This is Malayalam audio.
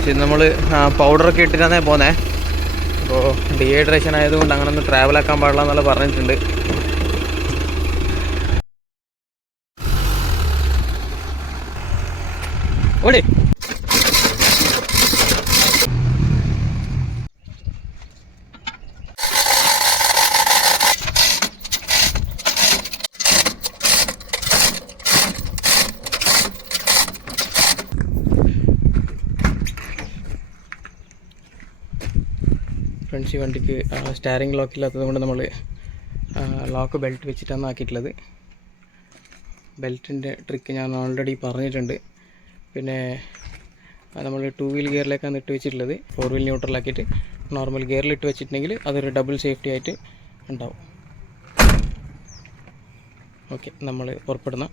ഫ്രണ്ട്സ് ഇന്ന് നമ്മൾ പൗഡറൊക്കെ ഇട്ടിട്ടാണ് പോകുന്നത്. അപ്പോൾ ഡീഹൈഡ്രേഷൻ ആയതുകൊണ്ട് അങ്ങനെ ഒന്നും ട്രാവലാക്കാൻ പാടില്ല എന്നുള്ള പറഞ്ഞിട്ടുണ്ട്. ഓടി ഫ്രണ്ട്സ്, ഈ വണ്ടിക്ക് സ്റ്റാരിങ് ലോക്ക് ഇല്ലാത്തത് കൊണ്ട് നമ്മൾ ലോക്ക് ബെൽറ്റ് വെച്ചിട്ടാണ് ആക്കിയിട്ടുള്ളത്. ബെൽറ്റിൻ്റെ ട്രിക്ക് ഞാൻ ഓൾറെഡി പറഞ്ഞിട്ടുണ്ട്. പിന്നെ നമ്മൾ 2 വീൽ ഗിയറിലേക്കാണ് ഇട്ട് വെച്ചിട്ടുള്ളത്. 4 വീൽ ന്യൂട്രലാക്കിയിട്ട് നോർമൽ ഗിയറിൽ ഇട്ട് വെച്ചിട്ടുണ്ടെങ്കിൽ അതൊരു ഡബിൾ സേഫ്റ്റി ആയിട്ട് ഉണ്ടാവും. ഓക്കെ, നമ്മൾ പുറപ്പെടുന്ന